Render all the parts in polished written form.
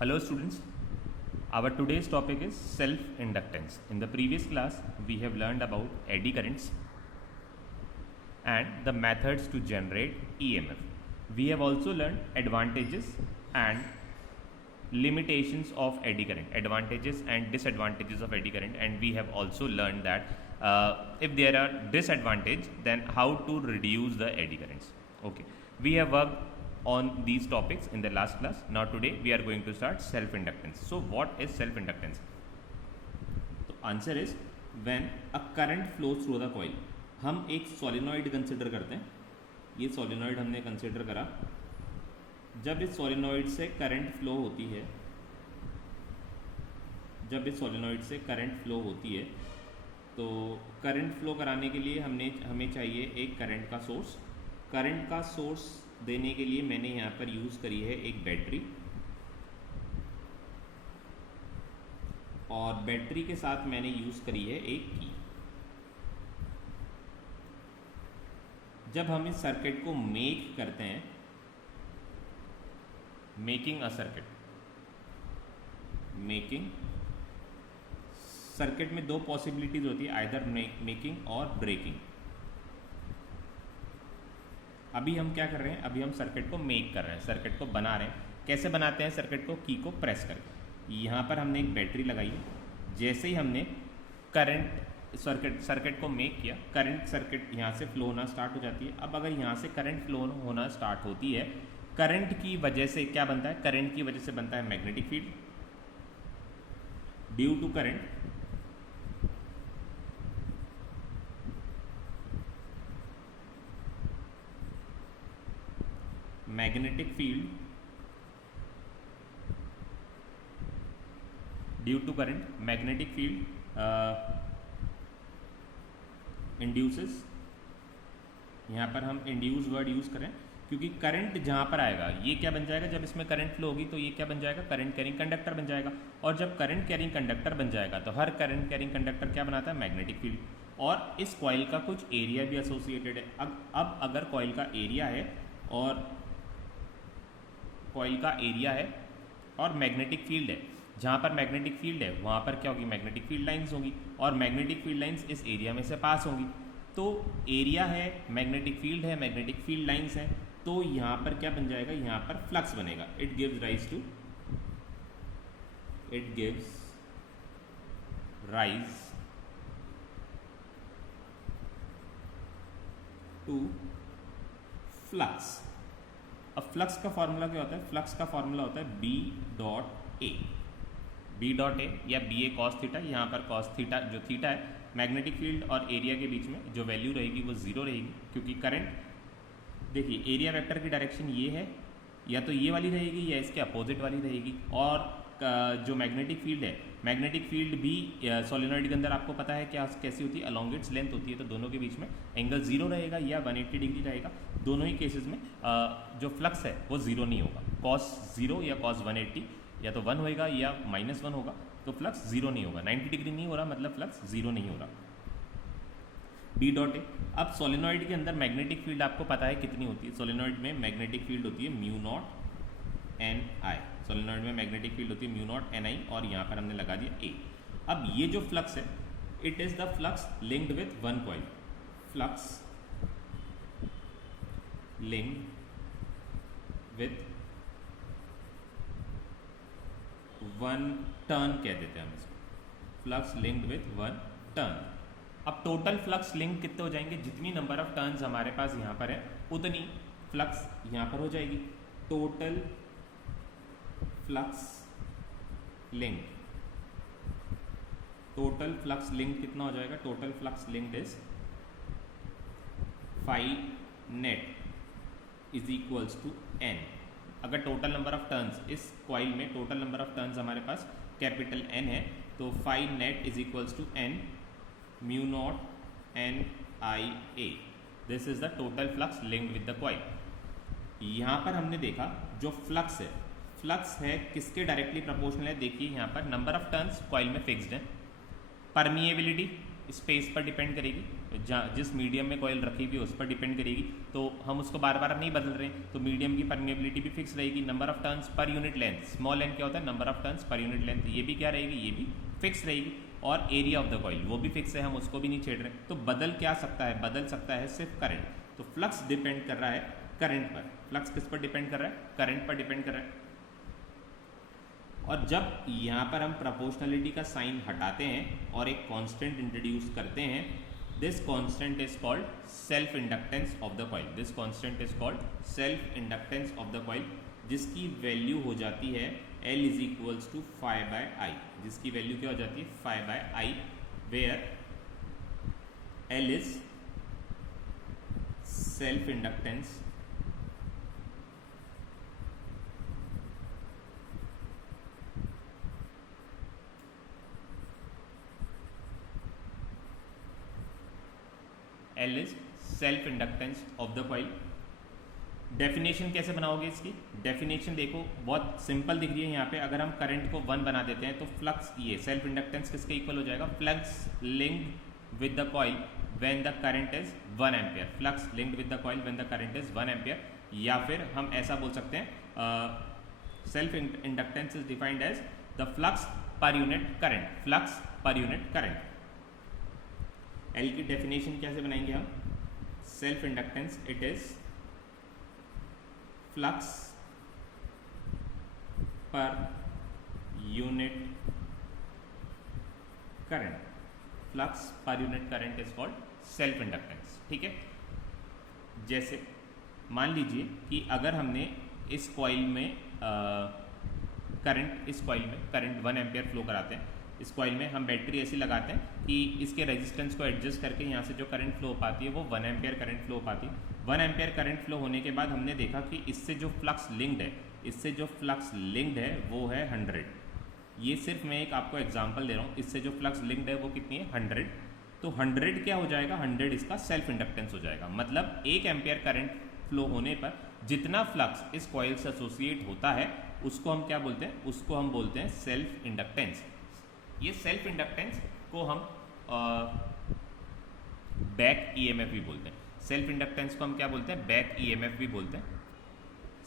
Hello students, our today's topic is self-inductance. In the previous class, we have learned about eddy currents and the methods to generate EMF. We have also learned advantages and limitations of eddy current, advantages and disadvantages of eddy current, and we have also learned that if there are disadvantages, then how to reduce the eddy currents. Okay, we have worked on these topics in the last class. Now today we are going to start self-inductance. So what is self-inductance? The answer is when a current flows through the coil. हम एक solenoid consider करते हैं, ये solenoid हमने consider करा. जब इस solenoid से करंट फ्लो होती है, जब इस सोलेनॉइड से करंट फ्लो होती है, तो करंट फ्लो कराने के लिए हमें चाहिए एक करंट का सोर्स. करंट का सोर्स देने के लिए मैंने यहाँ पर यूज़ करी है एक बैटरी, और बैटरी के साथ मैंने यूज़ करी है एक की. जब हम इस सर्किट को मेक करते हैं, making a circuit, making circuit में दो पॉसिबिलिटीज होती है, आइदर मेकिंग और ब्रेकिंग. अभी हम क्या कर रहे हैं, अभी हम सर्किट को मेक कर रहे हैं, सर्किट को बना रहे हैं. कैसे बनाते हैं सर्किट को? की को प्रेस करके. यहाँ पर हमने एक बैटरी लगाई है. जैसे ही हमने करंट सर्किट को मेक किया, करंट सर्किट यहाँ से फ्लो होना स्टार्ट हो जाती है. अब अगर यहाँ से करंट फ्लो होना स्टार्ट होती है, करंट की वजह से क्या बनता है? करंट की वजह से बनता है magnetic field. Due to current magnetic field, due to current magnetic field induces. यहाँ पर हम इंड्यूस वर्ड यूज़ करें क्योंकि करंट जहाँ पर आएगा, ये क्या बन जाएगा? जब इसमें करंट फ्लो होगी तो ये क्या बन जाएगा? करंट कैरिंग कंडक्टर बन जाएगा. और जब करंट कैरिंग कंडक्टर बन जाएगा तो हर करंट कैरिंग कंडक्टर क्या बनाता है? Magnetic field. और इस कॉइल का कुछ एरिया भी एसोसिएटेड है. अब अगर कॉइल का एरिया है और कॉइल का एरिया है और मैग्नेटिक फील्ड है, जहाँ पर मैग्नेटिक फील्ड है वहाँ पर क्या होगी? मैग्नेटिक फील्ड लाइंस होगी, और मैग्नेटिक फील्ड लाइंस इस एरिया में से पास होंगी. तो एरिया है, मैग्नेटिक फील्ड है, मैग्नेटिक फील्ड लाइंस हैं, तो यहाँ पर क्या बन जाएगा? यहाँ पर फ्लक्स बनेगा. It gives rise to flux. अब फ्लक्स का फॉर्मूला क्या होता है? फ्लक्स का फॉर्मूला होता है B dot A. B dot A या बी ए कॉस थीटा. यहाँ पर कॉस थीटा जो थीटा है, मैग्नेटिक फील्ड और एरिया के बीच में जो वैल्यू रहेगी वो ज़ीरो रहेगी, क्योंकि करंट, देखिए एरिया वेक्टर की डायरेक्शन ये है, या तो ये वाली रहेगी या इसके अपोजिट वाली रहेगी. और जो मैग्नेटिक फील्ड है, मैग्नेटिक फील्ड भी सोलेनॉइड के अंदर आपको पता है क्या कैसी होती है? अलॉन्ग इट्स लेंथ होती है. तो दोनों के बीच में एंगल जीरो रहेगा या 180 डिग्री रहेगा. दोनों ही केसेस में जो फ्लक्स है वो ज़ीरो नहीं होगा. कॉस ज़ीरो या कॉस 180 या तो 1 होएगा या -1 होगा, तो फ्लक्स ज़ीरो नहीं होगा. 90 डिग्री नहीं हो रहा मतलब फ्लक्स ज़ीरो नहीं हो रहा. B dot A. अब सोलेनॉइड के अंदर मैग्नेटिक फील्ड आपको पता है कितनी होती है? सोलेनॉइड में मैग्नेटिक फील्ड होती है म्यू नॉट एन आई. सोलेनॉइड में मैग्नेटिक फील्ड होती है म्यू नॉट एन आई, और यहाँ पर हमने लगा दिया ए. अब ये जो फ्लक्स है, it is the flux linked with one coil. Flux linked with one turn कह देते हैं हम इसको. Flux linked with one turn. अब टोटल फ्लक्स लिंक कितने हो जाएंगे? जितनी नंबर ऑफ टर्न्स हमारे पास यहाँ पर है उतनी फ्लक्स यहाँ पर हो जाएगी. Total flux link, total flux link कितना हो जाएगा? Total flux linked is phi net is equals to N. अगर टोटल नंबर ऑफ टर्न्स इस कॉइल में, टोटल नंबर ऑफ टर्न्स हमारे पास कैपिटल एन है, तो phi net is equals to N mu naught N I A. This is the total flux linked with the coil. यहाँ पर हमने देखा जो फ्लक्स है, फ्लक्स है किसके डायरेक्टली प्रोपोर्शनल है? देखिए यहाँ पर नंबर ऑफ टर्न्स कॉइल में फिक्स्ड है. परमिएबिलिटी स्पेस पर डिपेंड करेगी, जिस मीडियम में कॉइल रखी हुई है उस पर डिपेंड करेगी, तो हम उसको बार बार नहीं बदल रहे हैं, तो मीडियम की परमिएबिलिटी भी फिक्स रहेगी। Number of turns per unit length, small n क्या होता है, number of turns per unit length, ये भी क्या रहेगी, ये भी फिक्स रहेगी। और एरिया ऑफ द कॉइल वो भी फिक्स है, हम उसको भी नहीं छेड़ रहे। तो बदल क्या सकता है, बदल सकता है सिर्फ करंट। तो फ्लक्स डिपेंड कर रहा है करंट पर। फ्लक्स किस पर डिपेंड कर रहा है, करंट पर डिपेंड कर रहा है। और जब यहाँ पर हम प्रोपोर्शनलिटी का साइन हटाते हैं और एक कांस्टेंट इंट्रोड्यूस करते हैं, this constant is called self inductance of the coil. This constant is called self inductance of the coil, जिसकी वैल्यू हो जाती है L is equals to phi by I, जिसकी वैल्यू क्या हो जाती है, phi by I, where L is self inductance L is self inductance of the coil. Definition कैसे बनाओगे इसकी, डेफिनेशन देखो बहुत सिंपल दिख रही है यहाँ पे। अगर हम करंट को 1 बना देते हैं तो फ्लक्स, ये सेल्फ इंडक्टेंस किसके इक्वल हो जाएगा, flux linked with the coil when the current is 1 ampere. Flux linked with the coil when the current is 1 ampere. या फिर हम ऐसा बोल सकते हैं, self inductance is defined as the flux per unit current, flux per unit current. L की definition कैसे बनाएंगे हम, self inductance it is flux per unit current. Flux per unit current is called self inductance. ठीक है, जैसे मान लीजिए कि अगर हमने इस कॉइल में करंट, इस कॉइल में करंट 1 एम्पियर फ्लो कराते हैं, इस कॉइल में हम बैटरी ऐसी लगाते हैं कि इसके रेजिस्टेंस को एडजस्ट करके यहाँ से जो करंट फ्लो हो पाती है वो 1 एम्पियर करंट फ्लो हो पाती है। 1 एम्पियर करंट फ्लो होने के बाद हमने देखा कि इससे जो फ्लक्स लिंक्ड है, इससे जो फ्लक्स लिंक्ड है वो है 100। ये सिर्फ मैं एक आपको एग्जांपल दे रहा हूँ, इससे जो फ्लक्स लिंक्ड है वो कितनी है, 100। तो 100 क्या हो जाएगा, 100 इसका सेल्फ इंडक्टेंस हो जाएगा। मतलब 1 एम्पियर करंट फ्लो होने पर जितना फ्लक्स इस कॉइल से एसोसिएट होता है उसको हम क्या बोलते हैं, उसको हम बोलते हैं सेल्फ इंडक्टेंस। ये सेल्फ इंडक्टेंस को हम बैक ईएमएफ भी बोलते हैं। सेल्फ इंडक्टेंस को हम क्या बोलते हैं, बैक ईएमएफ भी बोलते हैं।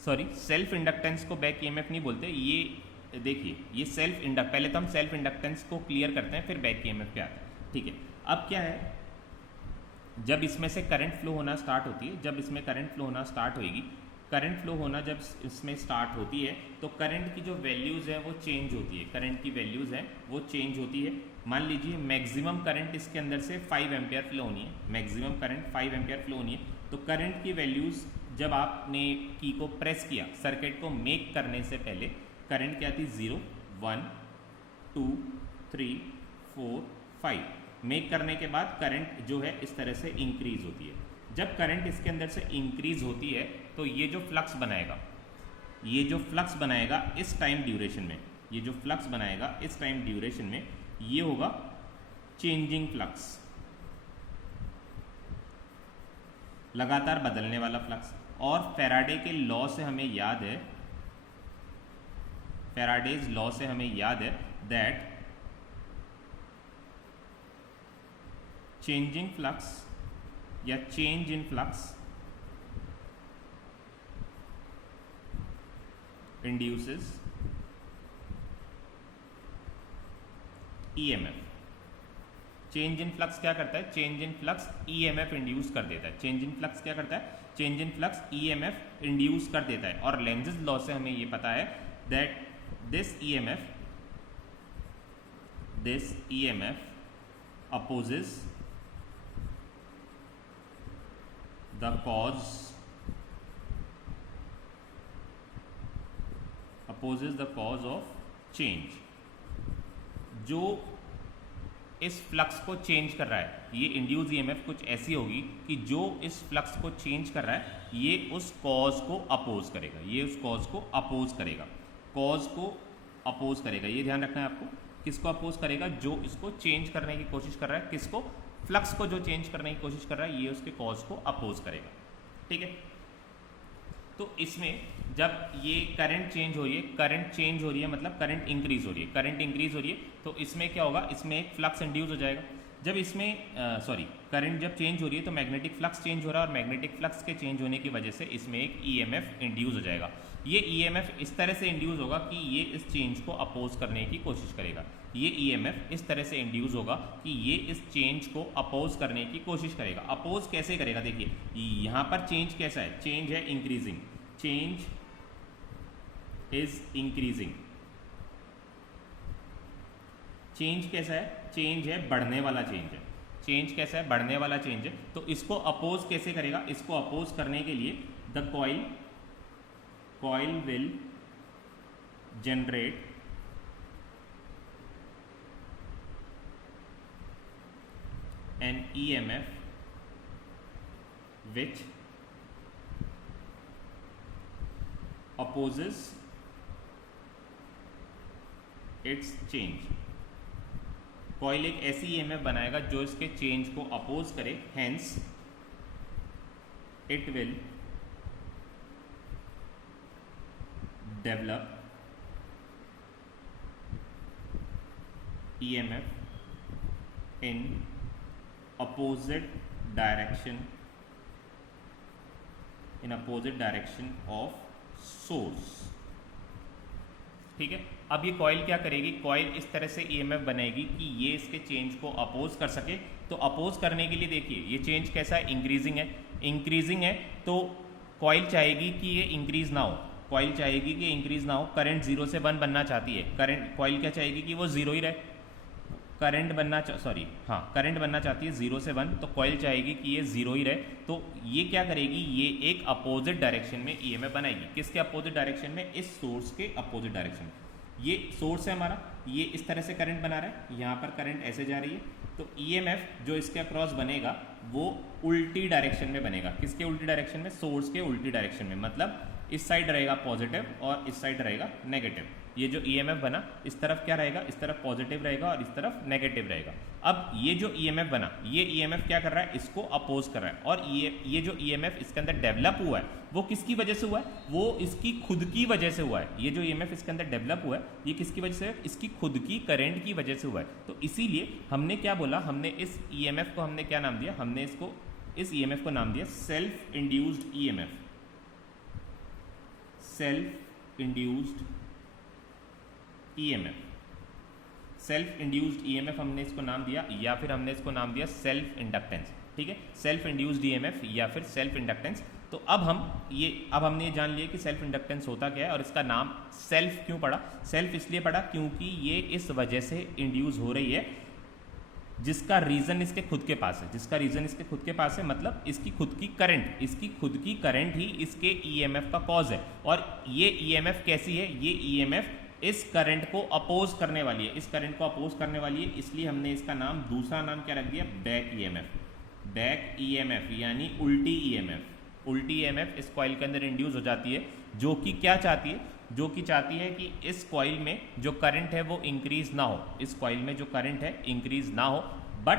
सॉरी, सेल्फ इंडक्टेंस को बैक ईएमएफ नहीं बोलते। ये देखिए, ये सेल्फ इंडक्ट, पहले तो हम सेल्फ इंडक्टेंस को क्लियर करते हैं फिर बैक ईएमएफ पे आते हैं। ठीक है, अब क्या है, जब इसमें से करंट फ्लो होना स्टार्ट होती है, जब इसमें करंट फ्लो होना स्टार्ट होगी, करंट फ्लो होना जब इसमें स्टार्ट होती है तो करंट की जो वैल्यूज़ हैं वो चेंज होती है, करंट की वैल्यूज़ हैं वो चेंज होती है। मान लीजिए मैक्सिमम करंट इसके अंदर से 5 एम्पियर फ्लो होनी है, मैक्सिमम करंट 5 एम्पियर फ्लो होनी है। तो करंट की वैल्यूज़ जब आपने की को प्रेस किया सर्किट को मेक करने से पहले, करंट क्या थी, 0 1 2 3 4 5। मेक करने के बाद करंट जो है इस तरह से इंक्रीज होती है। जब करंट इसके अंदर से इंक्रीज होती है तो ये जो फ्लक्स बनाएगा, ये जो फ्लक्स बनाएगा इस टाइम ड्यूरेशन में, ये जो फ्लक्स बनाएगा इस टाइम ड्यूरेशन में, ये होगा चेंजिंग फ्लक्स, लगातार बदलने वाला फ्लक्स। और फैराडे के लॉ से हमें याद है, फैराडेज लॉ से हमें याद है दैट चेंजिंग फ्लक्स या change in flux induces EMF. Change in flux क्या करता है, change in flux EMF induce कर देता है। चेंज इन फ्लक्स क्या करता है, change in flux EMF induce कर देता है। और लेंजेस लॉ से हमें ये पता है that this EMF opposes the cause of change। जो इस फ्लक्स को चेंज कर रहा है, ये इंड्यूस ईएमएफ कुछ ऐसी होगी कि जो इस फ्लक्स को चेंज कर रहा है ये उस कॉज को अपोज करेगा, ये उस कॉज को अपोज करेगा, कॉज को अपोज करेगा। ये ध्यान रखना है आपको, किसको अपोज करेगा, जो इसको चेंज करने की कोशिश कर रहा है, किसको, फ्लक्स को जो चेंज करने की कोशिश कर रहा है ये उसके कॉज को अपोज करेगा। ठीक है, तो इसमें जब ये करंट चेंज हो रही है, करंट चेंज हो रही है मतलब करंट इंक्रीज हो रही है, करंट इंक्रीज हो रही है, तो इसमें क्या होगा, इसमें एक फ्लक्स इंड्यूस हो जाएगा। जब इसमें करंट जब चेंज हो रही है तो मैग्नेटिक फ्लक्स चेंज हो रहा है, और मैग्नेटिक फ्लक्स के चेंज होने की वजह से इसमें एक ईएमएफ इंड्यूस हो जाएगा। ये ईएमएफ इस तरह से इंड्यूस होगा कि ये इस चेंज को अपोज करने की कोशिश करेगा। ये ईएमएफ इस तरह से इंड्यूस होगा कि ये इस चेंज को अपोज करने की कोशिश करेगा। अपोज कैसे करेगा, देखिए यहाँ पर चेंज कैसा है, चेंज है increasing, change is increasing. Change कैसा है, चेंज है बढ़ने वाला चेंज है, चेंज कैसा है, बढ़ने वाला चेंज है। तो इसको अपोज कैसे करेगा, इसको अपोज करने के लिए the coil will generate an EMF which opposes its change। Coil एक ऐसी EMF बनाएगा जो इसके चेंज को अपोज करे, hence it will develop EMF in opposite direction of source। ठीक है, अब ये कॉइल क्या करेगी, कॉइल इस तरह से ईएमएफ बनेगी कि ये इसके चेंज को अपोज कर सके। तो अपोज करने के लिए देखिए ये चेंज कैसा है, इंक्रीजिंग है, तो कॉइल चाहेगी कि ये इंक्रीज ना हो, कॉइल चाहेगी कि इंक्रीज ना हो। करंट 0 से 1 बनना चाहती है, कॉइल क्या चाहेगी कि वो 0 ही रहे। करंट बनना चाहती है 0 से 1, तो कॉइल चाहेगी कि ये 0 ही रहे। तो ये क्या करेगी, ये एक अपोजिट डायरेक्शन में ईएमएफ बनाएगी। किसके अपोजिट डायरेक्शन में, इस सोर्स के अपोजिट डायरेक्शन में। ये सोर्स है हमारा, ये इस तरह से करंट बना रहा है, यहाँ पर करंट ऐसे जा रही है, तो ईएमएफ जो इसके अक्रॉस बनेगा वो उल्टी डायरेक्शन में बनेगा। किसके उल्टी डायरेक्शन में, सोर्स के उल्टी डायरेक्शन में। मतलब इस साइड रहेगा पॉजिटिव और इस साइड रहेगा नेगेटिव। ये जो ईएमएफ बना इस तरफ क्या रहेगा, इस तरफ पॉजिटिव रहेगा और इस तरफ नेगेटिव रहेगा। अब ये जो ईएमएफ बना, ये ईएमएफ क्या कर रहा है, इसको अपोज कर रहा है। और ये जो ईएमएफ इसके अंदर डेवलप हुआ है वो किसकी वजह से हुआ है, वो इसकी खुद की वजह से हुआ है। ये जो ईएमएफ इसके अंदर डेवलप हुआ है ये किसकी वजह से है, इसकी खुद की करंट की वजह से हुआ है। तो इसीलिए हमने क्या बोला, हमने इस ईएमएफ को हमने क्या नाम दिया, हमने इस ईएमएफ को नाम दिया self induced EMF. Self induced EMF, self induced EMF हमने इसको नाम दिया, या फिर हमने इसको नाम दिया सेल्फ इंडक्टेंस। ठीक है, सेल्फ इंड्यूस्ड ईएमएफ या फिर सेल्फ इंडक्टेंस। तो अब हमने ये जान लिया कि सेल्फ इंडक्टेंस होता क्या है और इसका नाम सेल्फ क्यों पड़ा। सेल्फ इसलिए पड़ा क्योंकि ये इस वजह से इंड्यूस हो रही है जिसका रीजन इसके खुद के पास है, मतलब इसकी खुद की करंट ही इसके ईएमएफ का कॉज है। और ये ईएमएफ कैसी है, ये ईएमएफ इस करंट को अपोज करने वाली है, इसलिए हमने इसका नाम, दूसरा नाम क्या रख दिया, बैक ईएमएफ यानी उल्टी ईएमएफ इस कॉइल के अंदर इंड्यूस हो जाती है, जो कि क्या चाहती है, जो कि चाहती है कि इस कॉइल में जो करंट है वो इंक्रीज ना हो, बट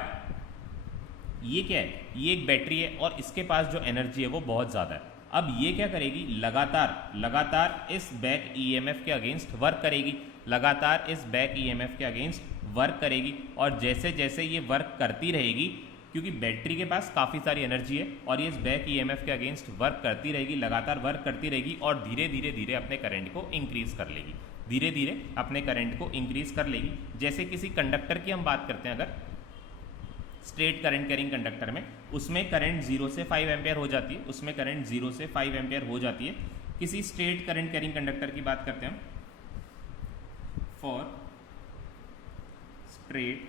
ये क्या है, ये एक बैटरी है और इसके पास जो एनर्जी है वो बहुत ज़्यादा है। अब ये क्या करेगी, लगातार इस बैक ईएमएफ के अगेंस्ट वर्क करेगी, और जैसे जैसे ये वर्क करती रहेगी, क्योंकि बैटरी के पास काफ़ी सारी एनर्जी है और ये इस बैक ईएमएफ के अगेंस्ट वर्क करती रहेगी, लगातार वर्क करती रहेगी और धीरे अपने करंट को इंक्रीज कर लेगी। जैसे किसी कंडक्टर की हम बात करते हैं, अगर स्ट्रेट करंट कैरिंग कंडक्टर में, उसमें करंट 0 से 5 एम्पियर हो जाती है। किसी स्ट्रेट करंट कैरिंग कंडक्टर की बात करते हैं, for straight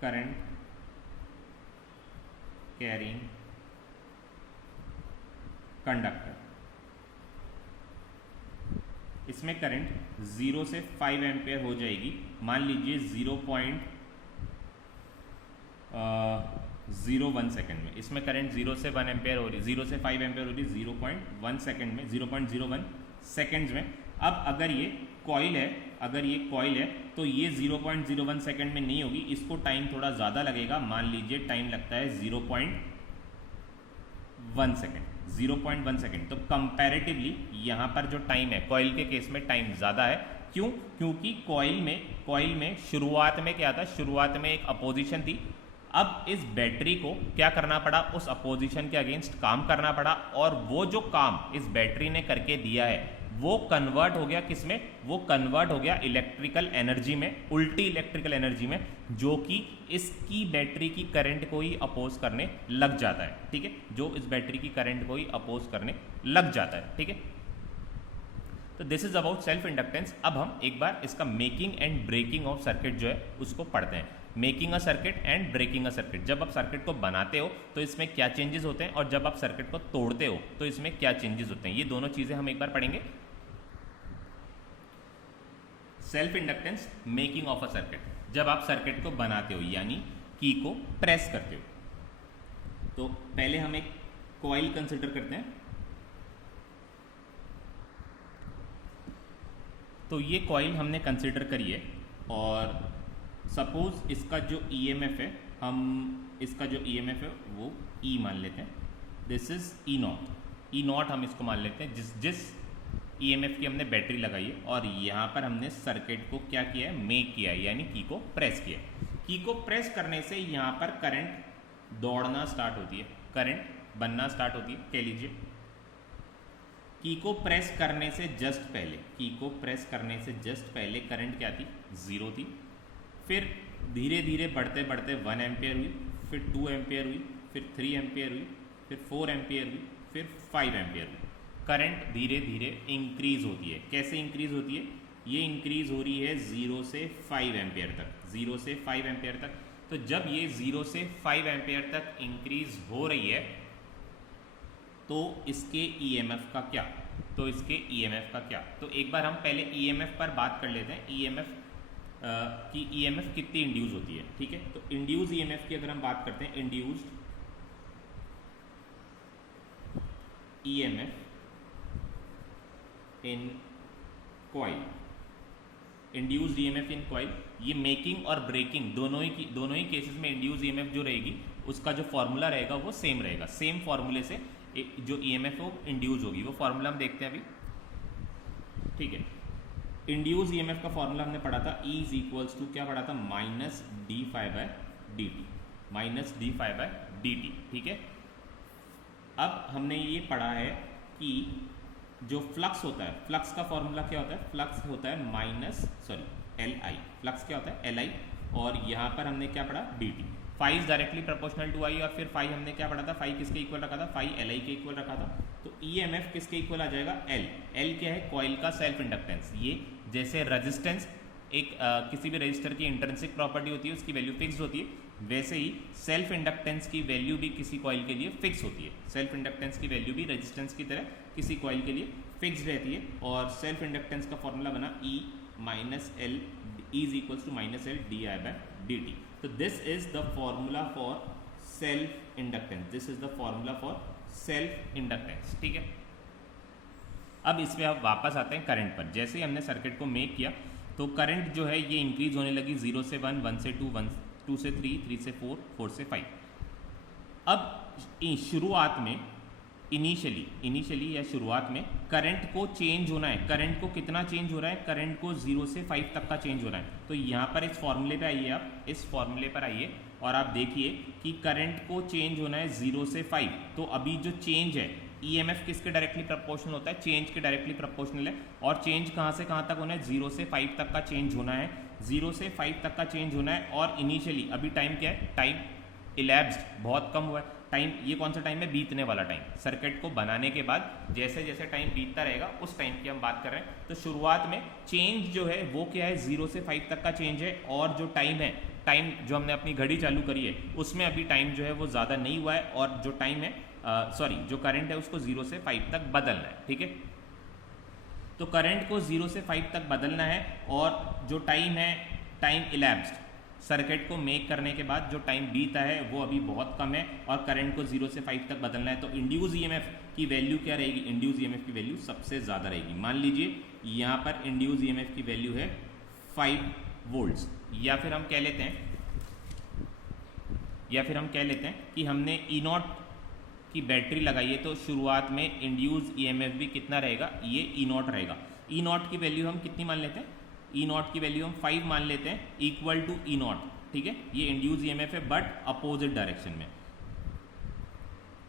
current carrying conductor, इसमें करंट 0 से 5 एम्पियर हो जाएगी। मान लीजिए 0.01 सेकेंड में इसमें करंट 0 से 1 एम्पियर हो रही, 0 से 5 एम्पियर हो रही 0.1 सेकेंड में, 0.01 सेकेंड्स में। अब अगर ये कॉइल है तो ये 0.01 सेकेंड में नहीं होगी, इसको टाइम थोड़ा ज़्यादा लगेगा। मान लीजिए टाइम लगता है 0.1 सेकेंड, 0.1 सेकेंड। तो कंपैरेटिवली यहाँ पर जो टाइम है कॉइल के केस में टाइम ज़्यादा है। क्यों? क्योंकि कॉइल में शुरुआत में क्या था, शुरुआत में एक अपोजिशन थी। अब इस बैटरी को क्या करना पड़ा, उस अपोजिशन के अगेंस्ट काम करना पड़ा, और वो जो काम इस बैटरी ने करके दिया है वो कन्वर्ट हो गया किसमें, वो कन्वर्ट हो गया इलेक्ट्रिकल एनर्जी में, उल्टी इलेक्ट्रिकल एनर्जी में, जो कि इसकी बैटरी की करंट को ही अपोज करने लग जाता है। ठीक है, जो इस बैटरी की करंट को ही अपोज करने लग जाता है। ठीक है, तो this is about self inductance. अब हम एक बार इसका making and breaking of circuit जो है उसको पढ़ते हैं। Making a circuit and breaking a circuit. जब आप सर्किट को बनाते हो तो इसमें क्या चेंजेस होते हैं, और जब आप सर्किट को तोड़ते हो तो इसमें क्या चेंजेस होते हैं, ये दोनों चीजें हम एक बार पढ़ेंगे। Self inductance, making of a circuit. जब आप सर्किट को बनाते हो यानी की को प्रेस करते हो, तो पहले हम एक कॉइल कंसिडर करते हैं। तो ये कॉइल हमने कंसिडर करी है, और सपोज इसका जो ईएमएफ है, हम इसका जो ईएमएफ है वो ई मान लेते हैं। दिस इज ई नॉट हम इसको मान लेते हैं, जिस ईएमएफ की हमने बैटरी लगाई है, और यहाँ पर हमने सर्किट को क्या किया है, मेक किया है, यानी की को प्रेस किया है। की को प्रेस करने से यहाँ पर करंट दौड़ना स्टार्ट होती है, करंट बनना स्टार्ट होती है। कह लीजिए की को प्रेस करने से जस्ट पहले, की को प्रेस करने से जस्ट पहले करंट क्या थी, 0 थी। फिर धीरे धीरे बढ़ते बढ़ते 1 एम्पियर हुई, फिर 2 एम्पियर हुई, फिर 3 एम्पियर हुई, फिर 4 एम्पियर हुई, फिर 5 एम्पियर हुई। करंट धीरे धीरे इंक्रीज होती है। कैसे इंक्रीज होती है, ये इंक्रीज हो रही है 0 से 5 एम्पियर तक, 0 से 5 एम्पियर तक। तो जब ये 0 से 5 एम्पियर तक इंक्रीज हो रही है तो इसके ईएमएफ का क्या, तो इसके ईएमएफ का क्या। तो एक बार हम पहले ईएमएफ पर बात कर लेते हैं। ईएमएफ की ईएमएफ कितनी इंड्यूस होती है। ठीक है, तो इंड्यूस ईएमएफ की अगर हम बात करते हैं, induced EMF in coil, induced EMF in coil, ये मेकिंग और ब्रेकिंग दोनों ही केसेस में इंड्यूस ईएमएफ जो रहेगी उसका जो फॉर्मूला रहेगा वो सेम रहेगा। सेम फॉर्मूले से जो ईएमएफ है वो इंड्यूस होगी। वो फॉर्मूला हम देखते हैं अभी। ठीक है, इंड्यूस ईएमएफ का फॉर्मूला हमने पढ़ा था, E इज इक्वल्स टू क्या पढ़ा था, minus D five by D T, minus D five by D T. ठीक है, अब हमने ये पढ़ा है कि जो फ्लक्स होता है, फ्लक्स का फॉर्मूला क्या होता है, फ्लक्स होता है एल आई, फ्लक्स क्या होता है, एल आई, और यहाँ पर हमने क्या पढ़ा, D T. Phi is directly proportional to I, और फिर फाई हमने क्या पढ़ा था, फाई किसके इक्वल रखा था, फाई एल आई के इक्वल रखा था। तो ईएमएफ किसके इक्वल आ जाएगा, एल। एल क्या है, कॉइल का सेल्फ इंडक्टेंस। ये जैसे रेजिस्टेंस एक किसी भी रजिस्टर की इंट्रिंसिक प्रॉपर्टी होती है, उसकी वैल्यू फिक्स होती है, वैसे ही सेल्फ इंडक्टेंस की वैल्यू भी किसी कॉइल के लिए फिक्स होती है। सेल्फ इंडक्टेंस की वैल्यू भी रेजिस्टेंस की तरह किसी कॉइल के लिए फिक्स रहती है। और सेल्फ इंडक्टेंस का फॉर्मूला बना E minus L, E is equals to minus L D I by D T. तो this is the formula for self inductance, this is the formula for self inductance. ठीक है, अब इस पे आप वापस आते हैं करंट पर। जैसे ही हमने सर्किट को मेक किया तो करंट जो है ये इंक्रीज होने लगी, 0 से 1, 1 से 2, 2 से 3, 3 से 4, 4 से 5। अब शुरुआत में इनिशियली या शुरुआत में करंट को चेंज होना है। करंट को कितना चेंज हो रहा है, करंट को 0 से 5 तक का चेंज हो रहा है। तो यहाँ पर इस फॉर्मूले पे आइए, आप इस फॉर्मूले पर आइए और आप देखिए कि करंट को चेंज होना है 0 से 5। तो अभी जो चेंज है, ईएमएफ किसके डायरेक्टली प्रोपोर्शनल होता है, चेंज के डायरेक्टली प्रोपोर्शनल है। और चेंज कहाँ से कहाँ तक होना है, 0 से 5 तक का चेंज होना है, 0 से 5 तक का चेंज होना है। और इनिशियली अभी टाइम क्या है, टाइम इलैप्स्ड बहुत कम हुआ है। टाइम, ये कौन सा टाइम है, बीतने वाला टाइम। सर्किट को बनाने के बाद जैसे जैसे टाइम बीतता रहेगा उस टाइम की हम बात कर रहे हैं। तो शुरुआत में चेंज जो है वो क्या है, 0 से 5 तक का चेंज है। और जो टाइम है, टाइम जो हमने अपनी घड़ी चालू करी है उसमें अभी टाइम जो है वो ज़्यादा नहीं हुआ है। और जो टाइम है जो करंट है उसको 0 से 5 तक बदलना है। ठीक है, तो करंट को 0 से 5 तक बदलना है। और जो टाइम है, टाइम इलैप्स्ड, सर्किट को मेक करने के बाद जो टाइम बीता है वो अभी बहुत कम है। और करंट को 0 से 5 तक बदलना है। तो इंड्यूस ईएमएफ की वैल्यू क्या रहेगी, इंड्यूस ईएमएफ की वैल्यू सबसे ज़्यादा रहेगी। मान लीजिए यहाँ पर इंड्यूस ईएमएफ की वैल्यू है 5 वोल्ट्स, या फिर हम कह लेते हैं कि हमने कि बैटरी लगाइए तो शुरुआत में इंड्यूस ईएमएफ भी कितना रहेगा, ये ई नॉट रहेगा। ई नॉट की वैल्यू हम कितनी मान लेते हैं, ई नॉट की वैल्यू हम 5 मान लेते हैं, इक्वल टू ई नॉट। ठीक है, ये इंड्यूस ईएमएफ है बट अपोजिट डायरेक्शन में,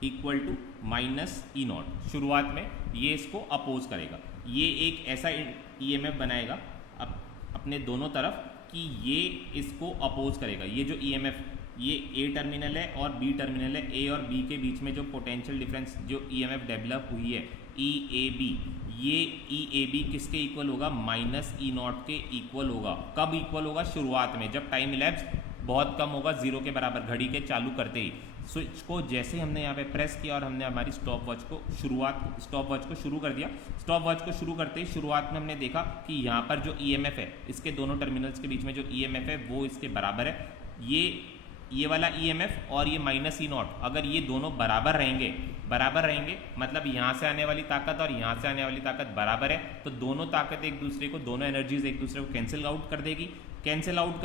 equal to minus E naught. शुरुआत में ये इसको अपोज करेगा, ये एक ऐसा ईएमएफ बनाएगा अपने दोनों तरफ कि ये इसको अपोज करेगा। ये जो ईएमएफ, ये ए टर्मिनल है और बी टर्मिनल है, ए और बी के बीच में जो पोटेंशियल डिफरेंस जो ईएमएफ डेवलप हुई है ई ए बी, ये ई ए बी किसके इक्वल होगा, माइनस ई नॉट के इक्वल होगा। कब इक्वल होगा, शुरुआत में, जब टाइम इलैप्स बहुत कम होगा, 0 के बराबर, घड़ी के चालू करते ही। स्विच को जैसे हमने यहाँ पे प्रेस किया और हमने हमारी स्टॉप वॉच को शुरू कर दिया। स्टॉप वॉच को शुरू करते ही शुरुआत में हमने देखा कि यहाँ पर जो ईएमएफ है, इसके दोनों टर्मिनल्स के बीच में जो ईएमएफ है वो इसके बराबर है। ये वाला ईएमएफ और ये माइनस ई नॉट, अगर ये दोनों बराबर रहेंगे मतलब यहाँ से आने वाली ताकत और यहाँ से आने वाली ताकत बराबर है, तो दोनों ताकत एक दूसरे को, दोनों एनर्जीज एक दूसरे को कैंसिल आउट कर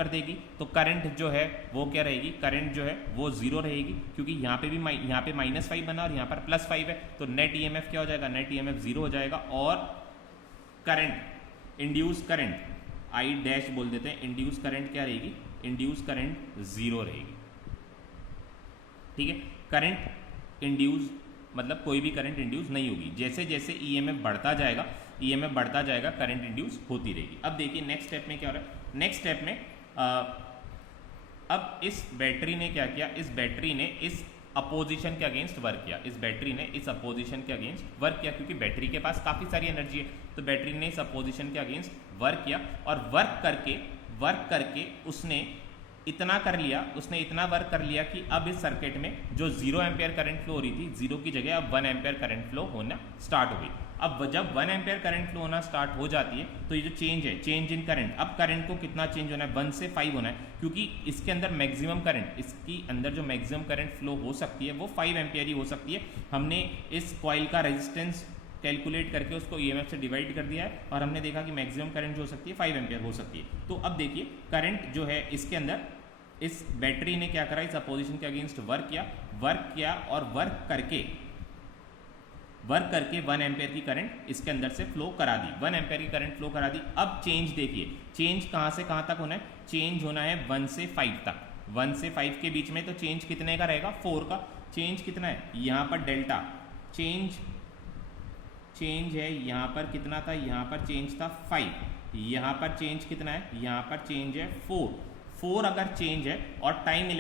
देगी। तो करंट जो है वो क्या रहेगी, करंट जो है वो 0 रहेगी, क्योंकि यहाँ पे भी यहाँ पे -5 बना और यहाँ पर +5 है, तो नेट ईएमएफ क्या हो जाएगा, नेट ईएमएफ 0 हो जाएगा। और current, induce current, I dash बोल देते हैं, इंड्यूस करंट क्या रहेगी, इंड्यूस करंट 0 रहेगी। ठीक है, करंट इंड्यूस मतलब कोई भी करंट इंड्यूस नहीं होगी। जैसे जैसे ईएमएफ बढ़ता जाएगा करंट इंड्यूस होती रहेगी। अब देखिए नेक्स्ट स्टेप में क्या हो रहा है। नेक्स्ट स्टेप में अब इस बैटरी ने क्या किया, इस बैटरी ने इस अपोजिशन के अगेंस्ट वर्क किया, क्योंकि बैटरी के पास काफ़ी सारी एनर्जी है, तो बैटरी ने इस अपोजिशन के अगेंस्ट वर्क किया और वर्क करके उसने इतना वर्क कर लिया कि अब इस सर्किट में जो 0 एम्पियर करंट फ्लो हो रही थी, 0 की जगह अब 1 एम्पियर करंट फ्लो होना स्टार्ट हो गई। अब जब 1 एम्पियर करंट फ्लो होना स्टार्ट हो जाती है तो ये जो चेंज इन करंट, अब करंट को कितना चेंज होना है, 1 से 5 होना है, क्योंकि इसके अंदर मैक्सिमम करंट, इसकी अंदर जो मैक्सिमम करंट फ्लो हो सकती है वो 5 एम्पियर ही हो सकती है। हमने इस कॉइल का रेजिस्टेंस कैलकुलेट करके उसको ईएमएफ से डिवाइड कर दिया है और हमने देखा कि मैक्सिमम करंट जो हो सकती है 5 एम्पियर हो सकती है। तो अब देखिए करंट जो है इसके अंदर, इस बैटरी ने क्या करा, इस अपोजिशन के अगेंस्ट वर्क किया और वर्क करके 1 एम्पियर की करंट इसके अंदर से फ्लो करा दी, 1 एम्पियर की करंट फ्लो करा दी। अब चेंज देखिए, चेंज कहाँ से कहाँ तक होना है, चेंज होना है 1 से 5 तक, 1 से 5 के बीच में, तो चेंज कितने का रहेगा, 4 का। चेंज कितना है, यहाँ पर डेल्टा चेंज है, यहाँ पर कितना था, यहाँ पर चेंज था 5, यहाँ पर चेंज कितना है, यहाँ पर चेंज है 4 अगर चेंज है और टाइम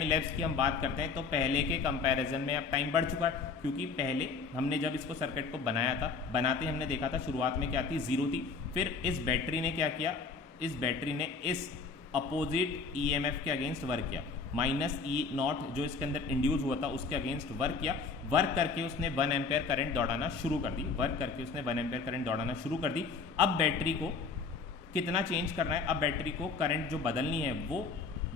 इलेप्स की हम बात करते हैं तो पहले के कंपैरिजन में अब टाइम बढ़ चुका है, क्योंकि पहले हमने जब इसको सर्किट को बनाते हमने देखा था शुरुआत में क्या थी, 0 थी। फिर इस बैटरी ने क्या किया, इस बैटरी ने इस अपोजिट ईएमएफ के अगेंस्ट वर्क किया, माइनस ई नॉट जो इसके अंदर इंड्यूस हुआ था उसके अगेंस्ट वर्क किया। वर्क करके उसने 1 एम्पियर करंट दौड़ाना शुरू कर दी। अब बैटरी को कितना चेंज करना है, अब बैटरी को करंट जो बदलनी है वो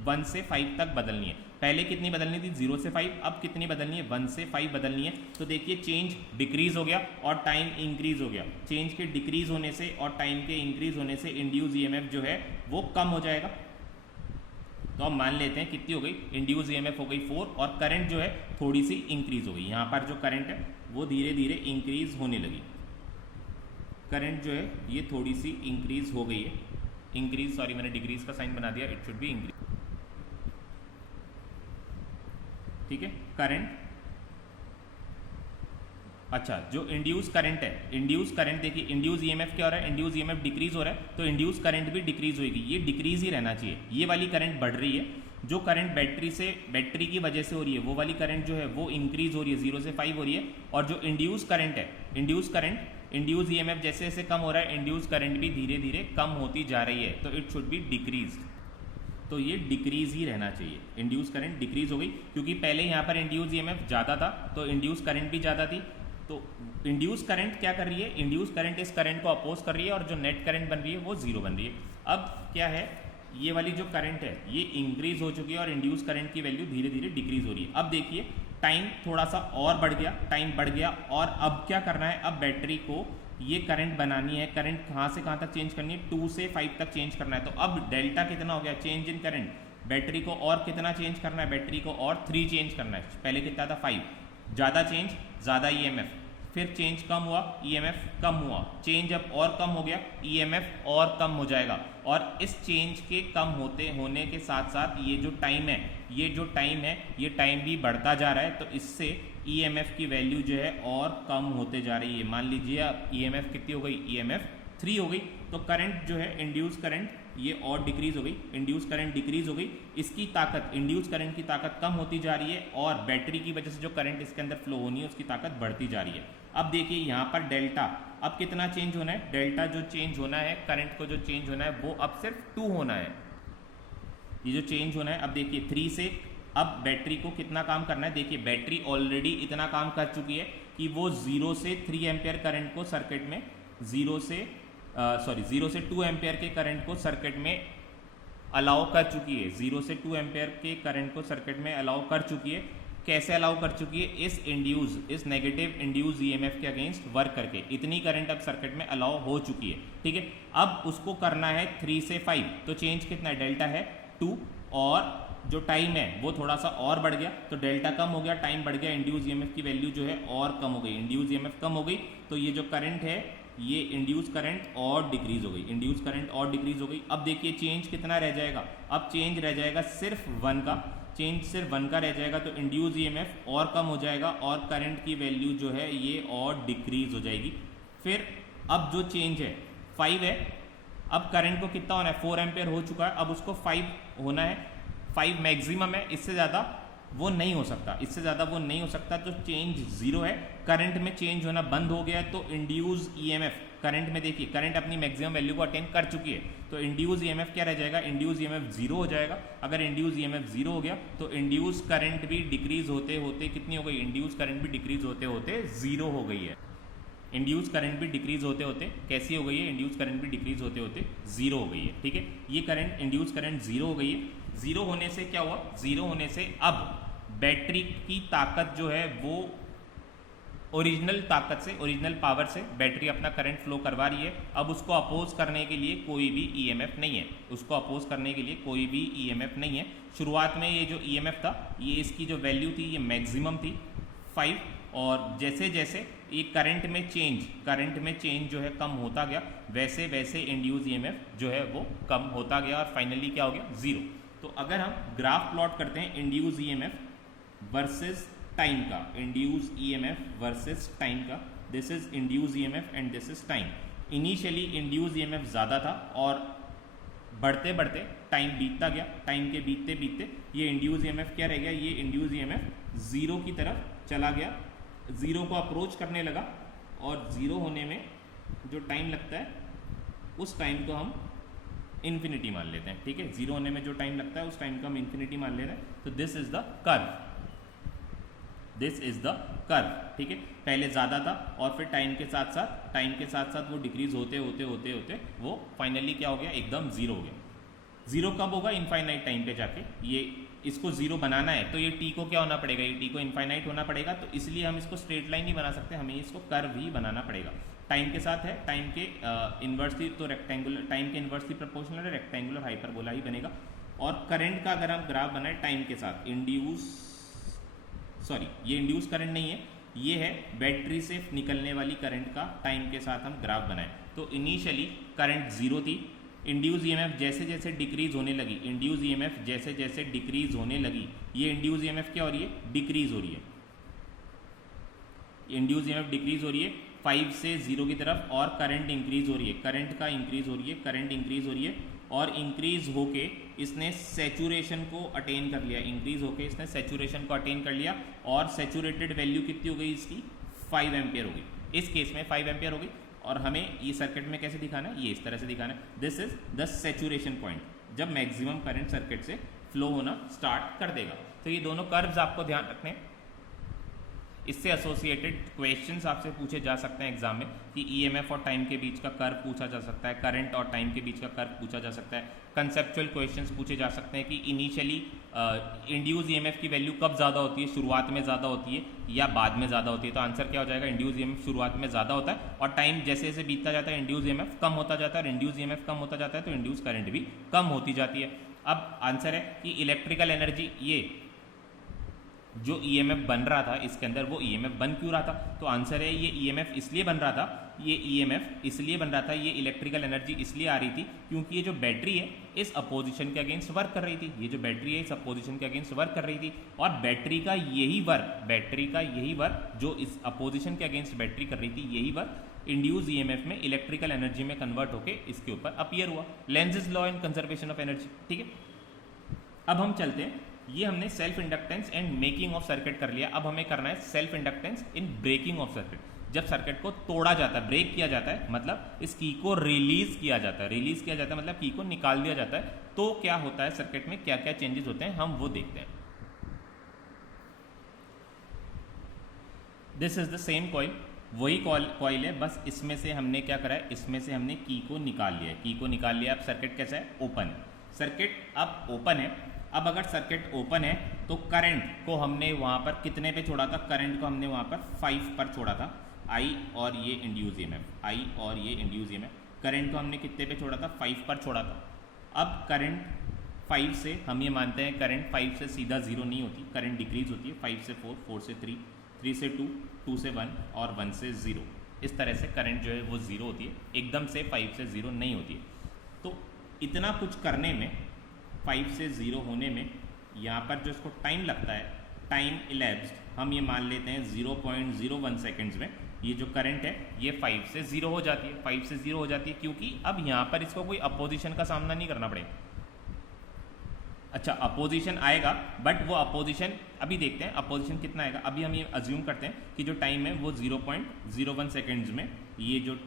1 से 5 तक बदलनी है। पहले कितनी बदलनी थी, 0 से 5, अब कितनी बदलनी है, 1 से 5 बदलनी है। तो देखिए चेंज डिक्रीज हो गया और टाइम इंक्रीज हो गया। चेंज के डिक्रीज होने से और टाइम के इंक्रीज होने से इंड्यूस ईएमएफ जो है वो कम हो जाएगा। तो हम मान लेते हैं कितनी हो गई, इंड्यूस ईएमएफ हो गई 4 और करंट जो है थोड़ी सी इंक्रीज हो गई। यहाँ पर जो करंट है वो धीरे धीरे इंक्रीज होने लगी, करंट जो है ये थोड़ी सी इंक्रीज हो गई है, इंक्रीज, सॉरी मैंने डिक्रीज का साइन बना दिया, इट शुड बी इंक्रीज। ठीक है, करंट, अच्छा जो इंड्यूस करंट है, इंड्यूस करंट देखिए, इंड्यूस ईएमएफ क्या हो रहा है, इंड्यूस ईएमएफ डिक्रीज हो रहा है, तो इंड्यूस करंट भी डिक्रीज होगी, ये डिक्रीज ही रहना चाहिए। ये वाली करंट बढ़ रही है, जो करंट बैटरी की वजह से हो रही है वो वाली करंट जो है वो इंक्रीज हो रही है, 0 से 5 हो रही है। और जो इंड्यूस करंट है, इंड्यूस ईएमएफ जैसे जैसे कम हो रहा है, इंड्यूस करंट भी धीरे धीरे कम होती जा रही है, तो इट शुड बी डिक्रीज। तो ये डिक्रीज ही रहना चाहिए, इंड्यूस करंट डिक्रीज हो गई, क्योंकि पहले यहाँ पर इंड्यूस ईएमएफ ज़्यादा था तो इंड्यूस करंट भी ज़्यादा थी। तो इंड्यूस करंट क्या कर रही है, इंड्यूस करंट इस करंट को अपोज कर रही है और जो नेट करंट बन रही है वो 0 बन रही है। अब क्या है, ये वाली जो करंट है ये इंक्रीज हो चुकी है और इंड्यूस करंट की वैल्यू धीरे धीरे डिक्रीज हो रही है। अब देखिए टाइम थोड़ा सा और बढ़ गया, और अब क्या करना है, अब बैटरी को ये करंट बनानी है, करंट कहाँ से कहाँ तक चेंज करनी है, 2 से 5 तक चेंज करना है। तो अब डेल्टा कितना हो गया, चेंज इन करंट, बैटरी को और कितना चेंज करना है, बैटरी को और 3 चेंज करना है। पहले कितना था 5, ज़्यादा चेंज ज़्यादा ईएमएफ, फिर चेंज कम हुआ ईएमएफ कम हुआ, चेंज अब और कम हो गया ईएमएफ और कम हो जाएगा। और इस चेंज के कम होने के साथ साथ ये जो टाइम है ये टाइम भी बढ़ता जा रहा है, तो इससे ईएमएफ की वैल्यू जो है और कम होते जा रही है। मान लीजिए अब ईएमएफ कितनी हो गई, ईएमएफ 3 हो गई, तो करंट जो है इंड्यूस करंट ये और डिक्रीज हो गई, इंड्यूस करंट डिक्रीज हो गई, इसकी ताकत इंड्यूस करंट की ताकत कम होती जा रही है और बैटरी की वजह से जो करंट इसके अंदर फ्लो होनी है उसकी ताकत बढ़ती जा रही है। अब देखिए यहाँ पर डेल्टा अब कितना चेंज होना है, डेल्टा जो चेंज होना है करंट को जो चेंज होना है वो अब सिर्फ 2 होना है। ये जो चेंज होना है अब देखिए 3 से अब बैटरी को कितना काम करना है, देखिए बैटरी ऑलरेडी इतना काम कर चुकी है कि वो 0 से 3 एम्पियर करंट को सर्किट में 0 से 2 एम्पियर के करंट को सर्किट में अलाउ कर चुकी है, 0 से 2 एम्पियर के करंट को सर्किट में अलाउ कर चुकी है। कैसे अलाउ कर चुकी है, इस नेगेटिव इंड्यूस ईएमएफ के अगेंस्ट वर्क करके इतनी करंट अब सर्किट में अलाउ हो चुकी है। ठीक है, अब उसको करना है 3 से 5, तो चेंज कितना है, डेल्टा है 2 और जो टाइम है वो थोड़ा सा और बढ़ गया, तो डेल्टा कम हो गया, टाइम बढ़ गया, इंड्यूस ईएमएफ की वैल्यू जो है और कम हो गई, इंड्यूस ईएमएफ कम हो गई, तो ये जो करंट है ये इंड्यूस करंट और डिक्रीज हो गई, इंड्यूस करंट और डिक्रीज हो गई। अब देखिए चेंज कितना रह जाएगा, अब चेंज रह जाएगा सिर्फ 1 का, चेंज सिर्फ 1 का रह जाएगा, तो इंड्यूस ईएमएफ और कम हो जाएगा और करंट की वैल्यू जो है ये और डिक्रीज हो जाएगी। फिर अब जो चेंज है 5 है, अब करंट को कितना होना है, 4 एम्पियर हो चुका है, अब उसको 5 होना है, 5 मैक्सिमम है, इससे ज़्यादा वो नहीं हो सकता, इससे ज़्यादा वो नहीं हो सकता, तो चेंज 0 है, करंट में चेंज होना बंद हो गया, तो इंड्यूस ईएमएफ करंट में देखिए करंट अपनी मैक्सिमम वैल्यू को अटेन कर चुकी है, तो इंड्यूस ईएमएफ क्या रह जाएगा, इंड्यूस ईएमएफ 0 हो जाएगा। अगर इंड्यूस ईएमएफ 0 हो गया तो इंड्यूस करंट भी डिक्रीज होते होते कितनी हो गई, इंड्यूस करंट भी डिक्रीज होते होते 0 हो गई है। इंड्यूस करंट भी डिक्रीज होते होते कैसी हो गई है, इंड्यूस करंट भी डिक्रीज होते होते 0 हो गई है। ठीक है, ये करंट इंड्यूस करंट 0 हो गई है। 0 होने से क्या हुआ, 0 होने से अब बैटरी की ताकत जो है वो ओरिजिनल ताकत से, ओरिजिनल पावर से बैटरी अपना करंट फ्लो करवा रही है। अब उसको अपोज करने के लिए कोई भी ईएमएफ नहीं है, उसको अपोज करने के लिए कोई भी ईएमएफ नहीं है। शुरुआत में ये जो ईएमएफ था ये इसकी जो वैल्यू थी ये मैक्सिमम थी 5, और जैसे जैसे ये करंट में चेंज जो है कम होता गया, वैसे वैसे इंड्यूस ईएमएफ जो है वो कम होता गया और फाइनली क्या हो गया, 0। तो अगर हम ग्राफ प्लॉट करते हैं इंड्यूस ईएमएफ वर्सेस टाइम का, इंड्यूस ईएमएफ वर्सेस टाइम का, this is induce EMF and this is time. Initially induce EMF ज़्यादा था और बढ़ते बढ़ते टाइम बीतता गया, टाइम के बीतते बीतते ये इंड्यूस ईएमएफ क्या रह गया, ये इंड्यूस ईएमएफ 0 की तरफ चला गया, 0 को अप्रोच करने लगा, और 0 होने में जो टाइम लगता है उस टाइम को हम इन्फिनिटी मान लेते हैं। ठीक है, 0 होने में जो टाइम लगता है उस टाइम को हम इन्फिनिटी मान ले रहे हैं, तो this is the curve, this is the curve. ठीक है, पहले ज़्यादा था और फिर टाइम के साथ साथ वो डिक्रीज होते होते होते होते वो फाइनली क्या हो गया, एकदम 0 हो गया। 0 कब होगा, इनफाइनाइट टाइम पे जाके। ये इसको 0 बनाना है तो ये टी को क्या होना पड़ेगा, ये टी को इनफाइनाइट होना पड़ेगा, तो इसलिए हम इसको स्ट्रेट लाइन नहीं बना सकते, हमें इसको कर्व ही बनाना पड़ेगा। टाइम के साथ है, टाइम के इन्वर्सली तो रेक्टेंगुलर, टाइम के इन्वर्सली प्रोपोर्शनल है, रेक्टेंगुलर हाइपरबोला ही बनेगा। और करंट का अगर हम ग्राफ बनाए टाइम के साथ, ये इंड्यूस करंट नहीं है, ये है बैटरी से निकलने वाली करंट का टाइम के साथ हम ग्राफ बनाए, तो इनिशियली करंट 0 थी, इंड्यूस ईएमएफ जैसे जैसे डिक्रीज होने लगी, इंड्यूस ईएमएफ जैसे जैसे डिक्रीज होने लगी, ये इंड्यूस ईएमएफ क्या हो रही है, डिक्रीज हो रही है, इंड्यूस ईएमएफ डिक्रीज हो रही है 5 से 0 की तरफ, और करंट इंक्रीज हो रही है, करंट का इंक्रीज हो रही है, करंट इंक्रीज हो रही है, और इंक्रीज होके इसने सैचुरेशन को अटेन कर लिया, इंक्रीज होके इसने सैचुरेशन को अटेन कर लिया, और सैचुरेटेड वैल्यू कितनी हो गई इसकी, 5 एम्पियर हो गई, इस केस में 5 एम्पियर हो गई। और हमें ये सर्किट में कैसे दिखाना है, ये इस तरह से दिखाना है, this is the saturation point, जब मैक्सिमम करंट सर्किट से फ्लो होना स्टार्ट कर देगा। तो ये दोनों कर्व्स आपको ध्यान रखने, इससे एसोसिएटेड क्वेश्चंस आपसे पूछे जा सकते हैं एग्जाम में, कि ईएमएफ और टाइम के बीच का कर्व पूछा जा सकता है, करंट और टाइम के बीच का कर्व पूछा जा सकता है, कंसेप्चुअल क्वेश्चंस पूछे जा सकते हैं कि इनिशियली इंड्यूस ईएमएफ की वैल्यू कब ज़्यादा होती है, शुरुआत में ज़्यादा होती है या बाद में ज़्यादा होती है। तो आंसर क्या हो जाएगा, इंड्यूस ईएमएफ शुरुआत में ज़्यादा होता है, और टाइम जैसे जैसे बीतता जाता है इंड्यूस ईएमएफ कम होता जाता है, और इंड्यूस ईएमएफ कम होता जाता है तो इंड्यूस करंट भी कम होती जाती है। अब आंसर है कि इलेक्ट्रिकल एनर्जी, ये जो ईएमएफ बन रहा था इसके अंदर, वो ईएमएफ बन क्यों रहा था? तो आंसर है ये ईएमएफ इसलिए बन रहा था, ये ईएमएफ इसलिए बन रहा था, ये इलेक्ट्रिकल एनर्जी इसलिए आ रही थी क्योंकि ये जो बैटरी है इस अपोजिशन के अगेंस्ट वर्क कर रही थी, ये जो बैटरी है इस अपोजिशन के अगेंस्ट वर्क कर रही थी, और बैटरी का यही वर्क जो इस अपोजिशन के अगेंस्ट बैटरी कर रही थी, यही वर्क इंड्यूस ईएमएफ में इलेक्ट्रिकल एनर्जी में कन्वर्ट होकर इसके ऊपर अपीयर हुआ। Lenz's law in conservation of energy. ठीक है, अब हम चलते हैं, ये हमने self inductance and making of circuit कर लिया, अब हमें करना है self inductance in breaking of circuit. जब सर्किट को तोड़ा जाता है, ब्रेक किया जाता है, मतलब इस की को रिलीज किया जाता है, रिलीज किया जाता है मतलब की को निकाल दिया जाता है, तो क्या होता है सर्किट में, क्या क्या चेंजेस होते हैं, हम वो देखते हैं। This is the same coil, वही कॉइल है, बस इसमें से हमने क्या करा है, इसमें से हमने की को निकाल लिया है, की को निकाल लिया। अब सर्किट कैसा है, ओपन है, सर्किट अब ओपन है। अब अगर सर्किट ओपन है तो करंट को हमने वहाँ पर कितने पे छोड़ा था, करंट को हमने वहाँ पर 5 पर छोड़ा था, आई और ये इंड्यूस ईएमएफ, आई और ये इंड्यूस ईएमएफ, करंट को हमने कितने पे छोड़ा था, 5 पर छोड़ा था। अब करंट 5 से हम ये मानते हैं, करंट 5 से सीधा 0 नहीं होती, करंट डिक्रीज होती है, 5 से 4, 4 से 3, 3 से 2, 2 से 1 और 1 से 0, इस तरह से करंट जो है वो 0 होती है, एकदम से 5 से 0 नहीं होती है। तो इतना कुछ करने में, 5 से 0 होने में यहाँ पर जो इसको टाइम लगता है, टाइम इलेप्स्ड हम ये मान लेते हैं 0.01 सेकेंड्स में, ये जो करंट है ये 5 से 0 हो जाती है, 5 से 0 हो जाती है, क्योंकि अब यहाँ पर इसको कोई अपोजिशन का सामना नहीं करना पड़ेगा। अच्छा, अपोजिशन आएगा, बट वो अपोजिशन अभी देखते हैं अपोजिशन कितना आएगा। अभी हम ये अज्यूम करते हैं कि जो टाइम है वो 0.01 सेकेंड्स में, ये जो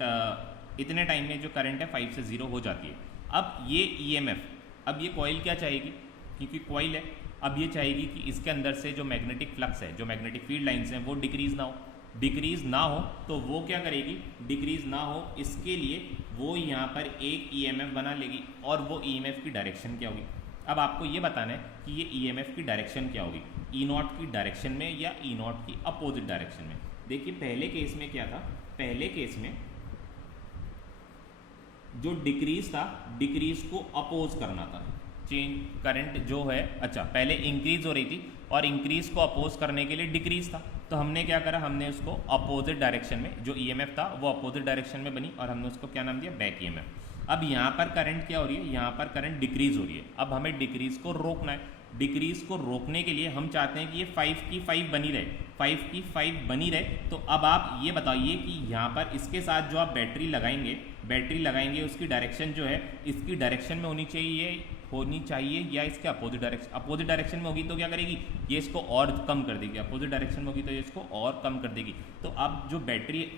इतने टाइम में जो करंट है 5 से 0 हो जाती है। अब ये ईएमएफ, अब ये कॉइल क्या चाहेगी, क्योंकि कॉइल है, अब ये चाहेगी कि इसके अंदर से जो मैग्नेटिक फ्लक्स है, जो मैग्नेटिक फील्ड लाइंस हैं वो डिक्रीज ना हो, डिक्रीज ना हो तो वो क्या करेगी, डिक्रीज ना हो इसके लिए वो यहाँ पर एक ईएमएफ बना लेगी, और वो ईएमएफ की डायरेक्शन क्या होगी। अब आपको ये बताना है कि ये ईएमएफ की डायरेक्शन क्या होगी, ई नॉट की डायरेक्शन में या ई नॉट की अपोजिट डायरेक्शन में। देखिए पहले केस में क्या था, पहले केस में जो डिक्रीज था, डिक्रीज को अपोज करना था, चेंज करंट जो है, अच्छा पहले इंक्रीज हो रही थी और इंक्रीज को अपोज करने के लिए डिक्रीज था, तो हमने क्या करा, हमने उसको अपोजिट डायरेक्शन में, जो ईएमएफ था वो अपोजिट डायरेक्शन में बनी और हमने उसको क्या नाम दिया, बैक ईएमएफ। अब यहाँ पर करंट क्या हो रही है, यहाँ पर करंट डिक्रीज हो रही है, अब हमें डिक्रीज को रोकना है। डिक्रीज को रोकने के लिए हम चाहते हैं कि ये 5 की 5 बनी रहे, 5 की 5 बनी रहे। तो अब आप ये बताइए कि यहाँ पर इसके साथ जो आप बैटरी लगाएंगे उसकी डायरेक्शन जो है इसकी डायरेक्शन में होनी चाहिए या इसके अपोजिट डायरेक्शन में होगी तो क्या करेगी, ये इसको और कम कर देगी, अपोजिट डायरेक्शन में होगी तो ये इसको और कम कर देगी। तो अब जो बैटरी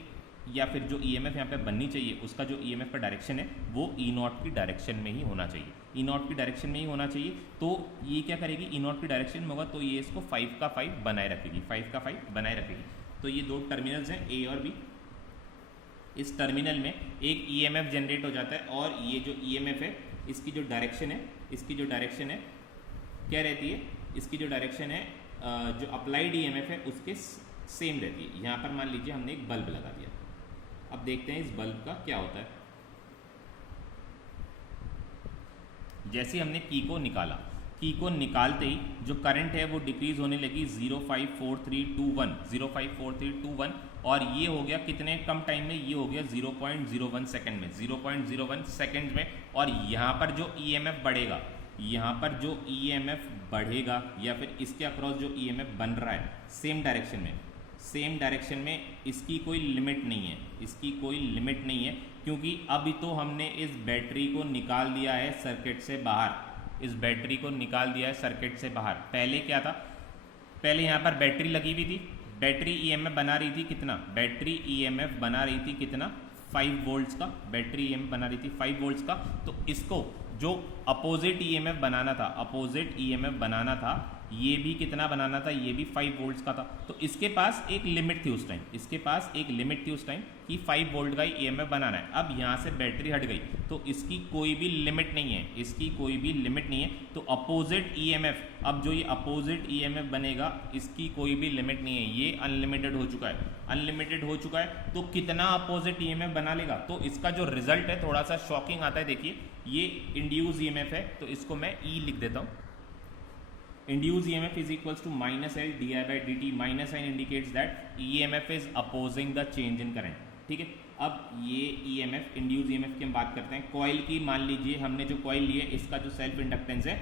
या फिर जो ईएमएफ यहाँ पे बननी चाहिए, उसका जो ईएमएफ का डायरेक्शन है वो ई नॉट की डायरेक्शन में ही होना चाहिए, ई नॉट की डायरेक्शन में ही होना चाहिए। तो ये क्या करेगी, ई नॉट की डायरेक्शन में होगा तो ये इसको 5 का 5 बनाए रखेगी, 5 का 5 बनाए रखेगी। तो ये दो टर्मिनल्स हैं ए और बी, इस टर्मिनल में एक ईएमएफ जनरेट हो जाता है और ये जो ईएमएफ है इसकी जो डायरेक्शन है, इसकी जो डायरेक्शन है क्या रहती है, इसकी जो डायरेक्शन है जो अप्लाइड ईएमएफ है उसके सेम रहती है। यहाँ पर मान लीजिए हमने एक बल्ब लगा दिया, अब देखते हैं इस बल्ब का क्या होता है। जैसे हमने की को निकाला, की को निकालते ही जो करंट है वो डिक्रीज होने लगी 0.54321, 0.54321 और ये हो गया कितने कम टाइम में, ये हो गया 0.01 सेकेंड में, 0.01 सेकेंड में। और यहाँ पर जो ईएमएफ बढ़ेगा, यहाँ पर जो ईएमएफ बढ़ेगा या फिर इसके अक्रॉस जो ईएमएफ बन रहा है सेम डायरेक्शन में, इसकी कोई लिमिट नहीं है, इसकी कोई लिमिट नहीं है, क्योंकि अभी तो हमने इस बैटरी को निकाल दिया है सर्किट से बाहर, इस बैटरी को निकाल दिया है सर्किट से बाहर। पहले क्या था, पहले यहाँ पर बैटरी लगी हुई थी, बैटरी ईएमएफ बना रही थी कितना, बैटरी ईएमएफ बना रही थी कितना, 5 वोल्ट्स का, बैटरी ईएमएफ बना रही थी 5 वोल्ट्स का। तो इसको जो अपोजिट ईएमएफ बनाना था, अपोजिट ईएमएफ बनाना था, ये भी कितना बनाना था, ये भी 5 वोल्ट्स का था। तो इसके पास एक लिमिट थी उस टाइम, इसके पास एक लिमिट थी उस टाइम कि 5 वोल्ट का ईएमएफ बनाना है। अब यहाँ से बैटरी हट गई तो इसकी कोई भी लिमिट नहीं है, इसकी कोई भी लिमिट नहीं है। तो अपोजिट ईएमएफ, अब जो ये अपोजिट ईएमएफ बनेगा इसकी कोई भी लिमिट नहीं है, ये अनलिमिटेड हो चुका है, अनलिमिटेड हो चुका है। तो कितना अपोजिट ईएमएफ बना लेगा, तो इसका जो रिजल्ट है थोड़ा सा शॉकिंग आता है। देखिए ये इंड्यूस ईएमएफ है तो इसको मैं ई लिख देता हूँ, induced EMF is equals to minus L di by dt. Minus sign indicates that EMF is opposing the change in current. ठीक है, अब ये EMF इंड्यूस EMF की हम बात करते हैं. कॉइल की मान लीजिए हमने जो कॉइल ली है इसका जो सेल्फ इंडक्टेंस है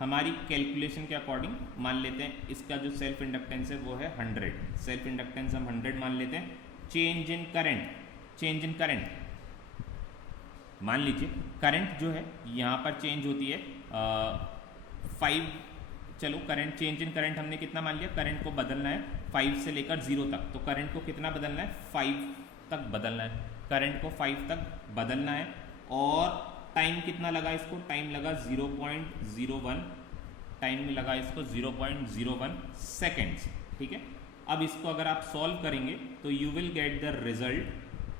हमारी कैलकुलेशन के अकॉर्डिंग मान लेते हैं इसका जो सेल्फ इंडक्टेंस है वो है 100. सेल्फ इंडक्टेंस हम 100 मान लेते हैं. चेंज इन करंट मान लीजिए करंट जो है यहाँ पर चेंज होती है 5. चलो करंट चेंज इन करंट हमने कितना मान लिया, करंट को बदलना है 5 से लेकर 0 तक. तो करंट को कितना बदलना है, 5 तक बदलना है. करंट को 5 तक बदलना है और टाइम कितना लगा इसको, टाइम लगा 0.01. टाइम में लगा इसको 0.01 सेकेंड्स. ठीक है, अब इसको अगर आप सॉल्व करेंगे तो you will get the result.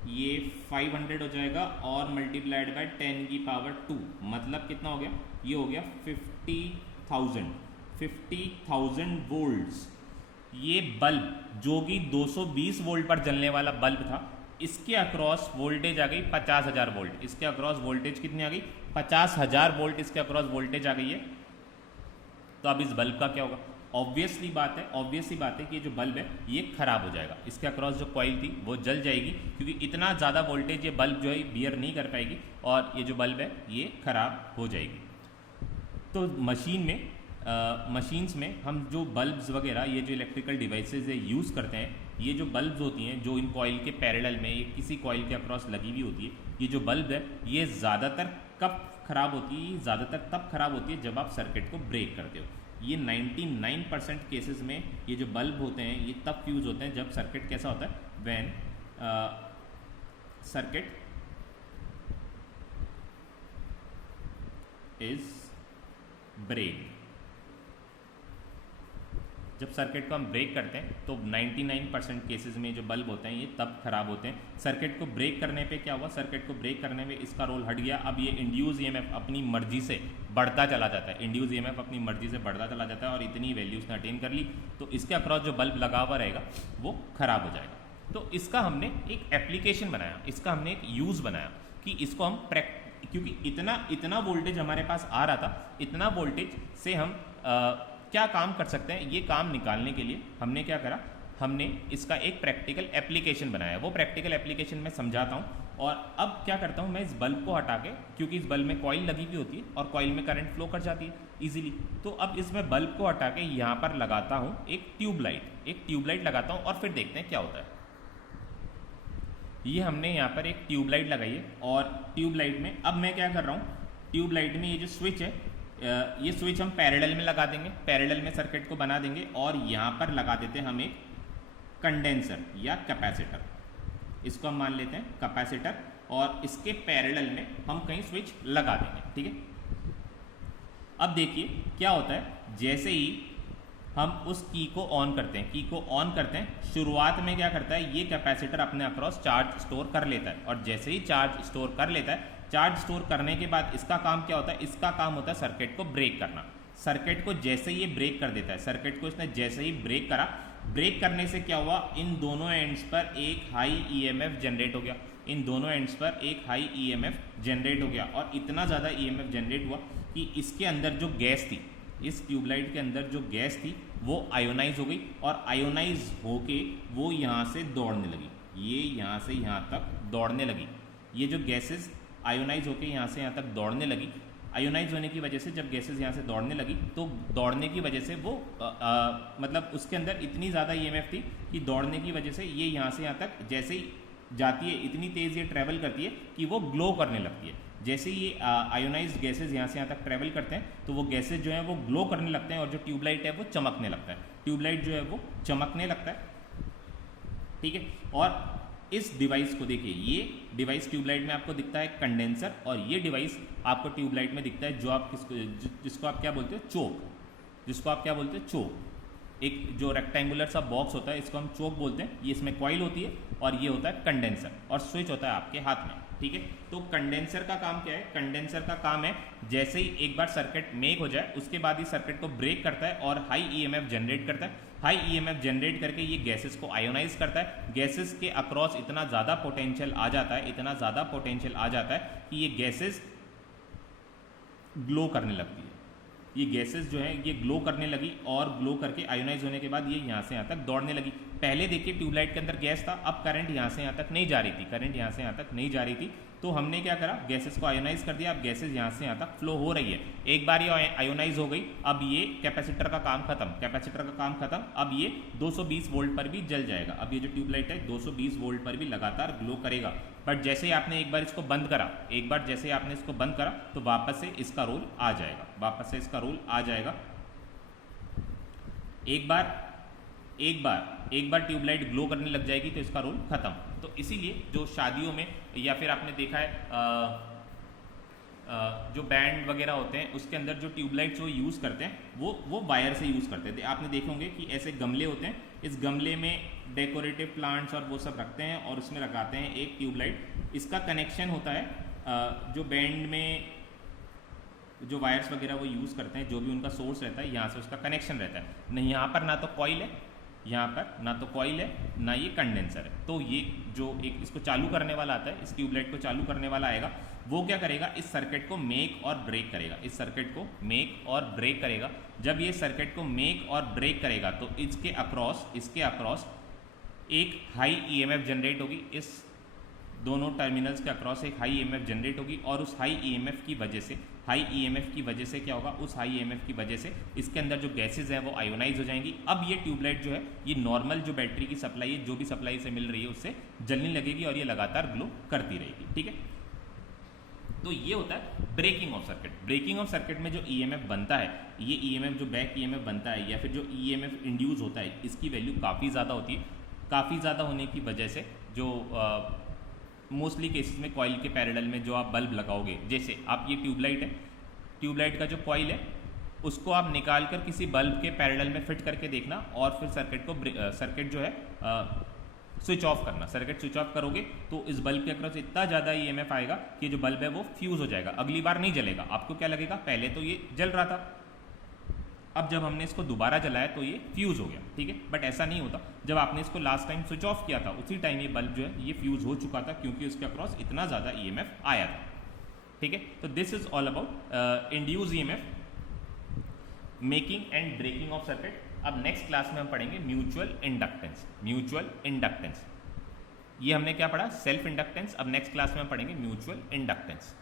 ये 500 हो जाएगा और मल्टीप्लाइड बाय 10 की पावर 2 मतलब कितना हो गया, ये हो गया 50,000 वोल्ट्स. ये बल्ब जो कि 220 वोल्ट पर जलने वाला बल्ब था इसके अक्रॉस वोल्टेज आ गई 50,000 वोल्ट. इसके अक्रॉस वोल्टेज कितनी आ गई, 50,000 वोल्ट इसके अक्रॉस वोल्टेज आ गई है. तो अब इस बल्ब का क्या होगा, ऑब्वियसली बात है कि ये जो बल्ब है ये खराब हो जाएगा. इसके अक्रॉस जो कॉइल थी वो जल जाएगी क्योंकि इतना ज़्यादा वोल्टेज ये बल्ब जो है बियर नहीं कर पाएगी और ये जो बल्ब है ये खराब हो जाएगी. तो मशीन्स में हम जो बल्ब्स वगैरह ये जो इलेक्ट्रिकल डिवाइसेज यूज़ करते हैं, ये जो बल्ब्स होती हैं जो इन कॉइल के पैरेलल में ये किसी कॉइल के अक्रॉस लगी हुई होती है, ये जो बल्ब है ये ज़्यादातर कब खराब होती है, ज़्यादातर तब खराब होती है जब आप सर्किट को ब्रेक करते हो. ये 99% केसेस में ये जो बल्ब होते हैं ये तब फ्यूज़ होते हैं जब सर्किट कैसा होता है, व्हेन सर्किट इज ब्रेक. जब सर्किट को हम ब्रेक करते हैं तो 99% केसेस में जो बल्ब होते हैं ये तब खराब होते हैं. सर्किट को ब्रेक करने पे क्या हुआ, सर्किट को ब्रेक करने में इसका रोल हट गया. अब ये इंड्यूस EMF अपनी मर्जी से बढ़ता चला जाता है. इंड्यूस EMF अपनी मर्जी से बढ़ता चला जाता है और इतनी वैल्यू उसने अटेन कर ली तो इसके अक्रॉस जो बल्ब लगा हुआ रहेगा वो खराब हो जाएगा. तो इसका हमने एक एप्लीकेशन बनाया, इसका हमने एक यूज़ बनाया कि इसको हम क्योंकि इतना वोल्टेज हमारे पास आ रहा था, इतना वोल्टेज से हम क्या काम कर सकते हैं, ये काम निकालने के लिए हमने क्या करा, हमने इसका एक प्रैक्टिकल एप्लीकेशन बनाया. वो प्रैक्टिकल एप्लीकेशन मैं समझाता हूँ. और अब क्या करता हूँ मैं इस बल्ब को हटा के, क्योंकि इस बल्ब में कॉइल लगी हुई होती है और कॉइल में करंट फ्लो कर जाती है इजीली, तो अब इसमें बल्ब को हटा के यहाँ पर लगाता हूँ एक ट्यूबलाइट लगाता हूँ और फिर देखते हैं क्या होता है. ये हमने यहाँ पर एक ट्यूबलाइट लगाई है और ट्यूबलाइट में अब मैं क्या कर रहा हूँ, ट्यूबलाइट में ये जो स्विच है ये स्विच हम पैरेलल में लगा देंगे, पैरेलल में सर्किट को बना देंगे और यहाँ पर लगा देते हैं हम एक कंडेंसर या कैपेसिटर. इसको हम मान लेते हैं कैपेसिटर और इसके पैरेलल में हम कहीं स्विच लगा देंगे. ठीक है, अब देखिए क्या होता है, जैसे ही हम उस की को ऑन करते हैं, शुरुआत में क्या करता है, ये कैपेसिटर अपने अक्रॉस चार्ज स्टोर कर लेता है और जैसे ही चार्ज स्टोर कर लेता है, चार्ज स्टोर करने के बाद इसका काम क्या होता है, इसका काम होता है सर्किट को ब्रेक करना. सर्किट को जैसे ही ये ब्रेक कर देता है, सर्किट को इसने जैसे ही ब्रेक करा, ब्रेक करने से क्या हुआ, इन दोनों एंड्स पर एक हाई EMF जनरेट हो गया. इन दोनों एंड्स पर एक हाई EMF जनरेट हो गया और इतना ज़्यादा EMF जनरेट हुआ कि इसके अंदर जो गैस थी, इस ट्यूबलाइट के अंदर जो गैस थी वो आयोनाइज हो गई और आयोनाइज होके वो यहाँ से दौड़ने लगी. ये यहाँ से यहाँ तक दौड़ने लगी. ये जो गैसेस आयोनाइज होके यहाँ से यहाँ तक दौड़ने लगी. आयोनाइज होने की वजह से जब गैसेस यहाँ से दौड़ने लगी तो दौड़ने की वजह से वो मतलब उसके अंदर इतनी ज़्यादा EMF थी कि दौड़ने की वजह से ये यहाँ से यहाँ तक जैसे ही जाती है इतनी तेज़ ये ट्रैवल करती है कि वो ग्लो करने लगती है. जैसे ही ये आयोनाइज गैसेस यहाँ से यहाँ तक ट्रैवल करते हैं तो वो गैसेस जो हैं वो ग्लो करने लगते हैं और जो ट्यूबलाइट है वो चमकने लगता है. ट्यूबलाइट जो है वो चमकने लगता है. ठीक है, और इस डिवाइस को देखिए, ये डिवाइस ट्यूबलाइट में आपको दिखता है कंडेंसर और ये डिवाइस आपको ट्यूबलाइट में दिखता है जो आप जिसको आप क्या बोलते हो, चोक. जिसको आप क्या बोलते हो, चोक. एक जो रेक्टेंगुलर सा बॉक्स होता है इसको हम चोक बोलते हैं. ये इसमें कॉइल होती है और ये होता है कंडेंसर और स्विच होता है आपके हाथ में. ठीक है, तो कंडेंसर का काम क्या है, कंडेंसर का काम है जैसे ही एक बार सर्किट मेक हो जाए उसके बाद ही सर्किट को ब्रेक करता है और हाई EMF जनरेट करता है. हाई EMF जनरेट करके ये गैसेस को आयोनाइज करता है. गैसेस के अक्रॉस इतना ज़्यादा पोटेंशियल आ जाता है कि ये गैसेस ग्लो करने लगती है. ये गैसेस जो है ये ग्लो करने लगी और ग्लो करके आयोनाइज होने के बाद ये यहाँ से यहाँ तक दौड़ने लगी। पहले देखिए ट्यूबलाइट के अंदर गैस था, अब करंट यहाँ से यहाँ तक नहीं जा रही थी, करंट यहाँ से यहाँ तक नहीं जा रही थी, तो हमने क्या करा, गैसेस को आयोनाइज कर दिया। अब गैसेस यहाँ से यहाँ तक फ्लो हो रही है। एक बार ये आयोनाइज हो गई, अब ये कैपेसिटर का काम खत्म, कैपेसिटर का काम खत्म। अब ये 220 वोल्ट पर भी जल जाएगा। अब ये जो ट्यूबलाइट है 220 वोल्ट पर भी लगातार ग्लो करेगा। बट जैसे ही आपने एक बार इसको बंद करा, एक बार जैसे ही आपने इसको बंद करा तो वापस से इसका रोल आ जाएगा, वापस से इसका रोल आ जाएगा। एक बार ट्यूबलाइट ग्लो करने लग जाएगी तो इसका रोल खत्म। तो इसीलिए जो शादियों में या फिर आपने देखा है जो बैंड वगैरह होते हैं उसके अंदर जो ट्यूबलाइट्स वो यूज़ करते हैं वो वायर से यूज़ करते थे। आपने देखे होंगे कि ऐसे गमले होते हैं, इस गमले में डेकोरेटिव प्लांट्स और वो सब रखते हैं और उसमें लगाते हैं एक ट्यूबलाइट। इसका कनेक्शन होता है जो बैंड में जो वायर्स वगैरह वो यूज़ करते हैं, जो भी उनका सोर्स रहता है यहाँ से उसका कनेक्शन रहता है। नहीं यहाँ पर ना तो कॉइल है, यहाँ पर ना तो कॉइल है, ना ये कंडेंसर है। तो ये जो एक इसको चालू करने वाला आता है, इस ट्यूबलाइट को चालू करने वाला आएगा, वो क्या करेगा, इस सर्किट को मेक और ब्रेक करेगा, इस सर्किट को मेक और ब्रेक करेगा। जब ये सर्किट को मेक और ब्रेक करेगा तो इसके अक्रॉस एक हाई ईएमएफ जनरेट होगी, इस दोनों टर्मिनल्स के अक्रॉस एक हाई ईएमएफ जनरेट होगी और उस हाई ईएमएफ की वजह से क्या होगा, उस हाई ईएमएफ की वजह से इसके अंदर जो गैसेज हैं वो आयोनाइज हो जाएंगी। अब ये ट्यूबलाइट जो है ये नॉर्मल जो बैटरी की सप्लाई है, जो भी सप्लाई से मिल रही है उससे जलने लगेगी और ये लगातार ग्लो करती रहेगी। ठीक है, तो ये होता है breaking of circuit. Breaking of circuit में जो ईएमएफ बनता है, ये ईएमएफ जो बैक ईएमएफ बनता है या फिर जो ईएमएफ इंड्यूस होता है, इसकी वैल्यू काफ़ी ज़्यादा होती है। काफ़ी ज़्यादा होने की वजह से जो मोस्टली केसेस में कॉइल के पैरेलल में जो आप बल्ब लगाओगे, जैसे आप ये ट्यूबलाइट है, ट्यूबलाइट का जो कॉइल है उसको आप निकाल कर किसी बल्ब के पैरेलल में फिट करके देखना और फिर सर्किट जो है स्विच ऑफ करना। सर्किट स्विच ऑफ करोगे तो इस बल्ब के अक्रॉस इतना ज़्यादा ईएमएफ आएगा कि जो बल्ब है वो फ्यूज़ हो जाएगा, अगली बार नहीं जलेगा। आपको क्या लगेगा, पहले तो ये जल रहा था, अब जब हमने इसको दोबारा जलाया तो ये फ्यूज़ हो गया। ठीक है, बट ऐसा नहीं होता। जब आपने इसको लास्ट टाइम स्विच ऑफ किया था उसी टाइम ये बल्ब जो है ये फ्यूज़ हो चुका था, क्योंकि उसके अक्रॉस इतना ज़्यादा ईएमएफ आया था। ठीक है, तो this is all about induce EMF, making and breaking of circuit. अब नेक्स्ट क्लास में हम पढ़ेंगे म्यूचुअल इंडक्टेंस। म्यूचुअल इंडक्टेंस, ये हमने क्या पढ़ा, सेल्फ इंडक्टेंस। अब नेक्स्ट क्लास में हम पढ़ेंगे म्यूचुअल इंडक्टेंस।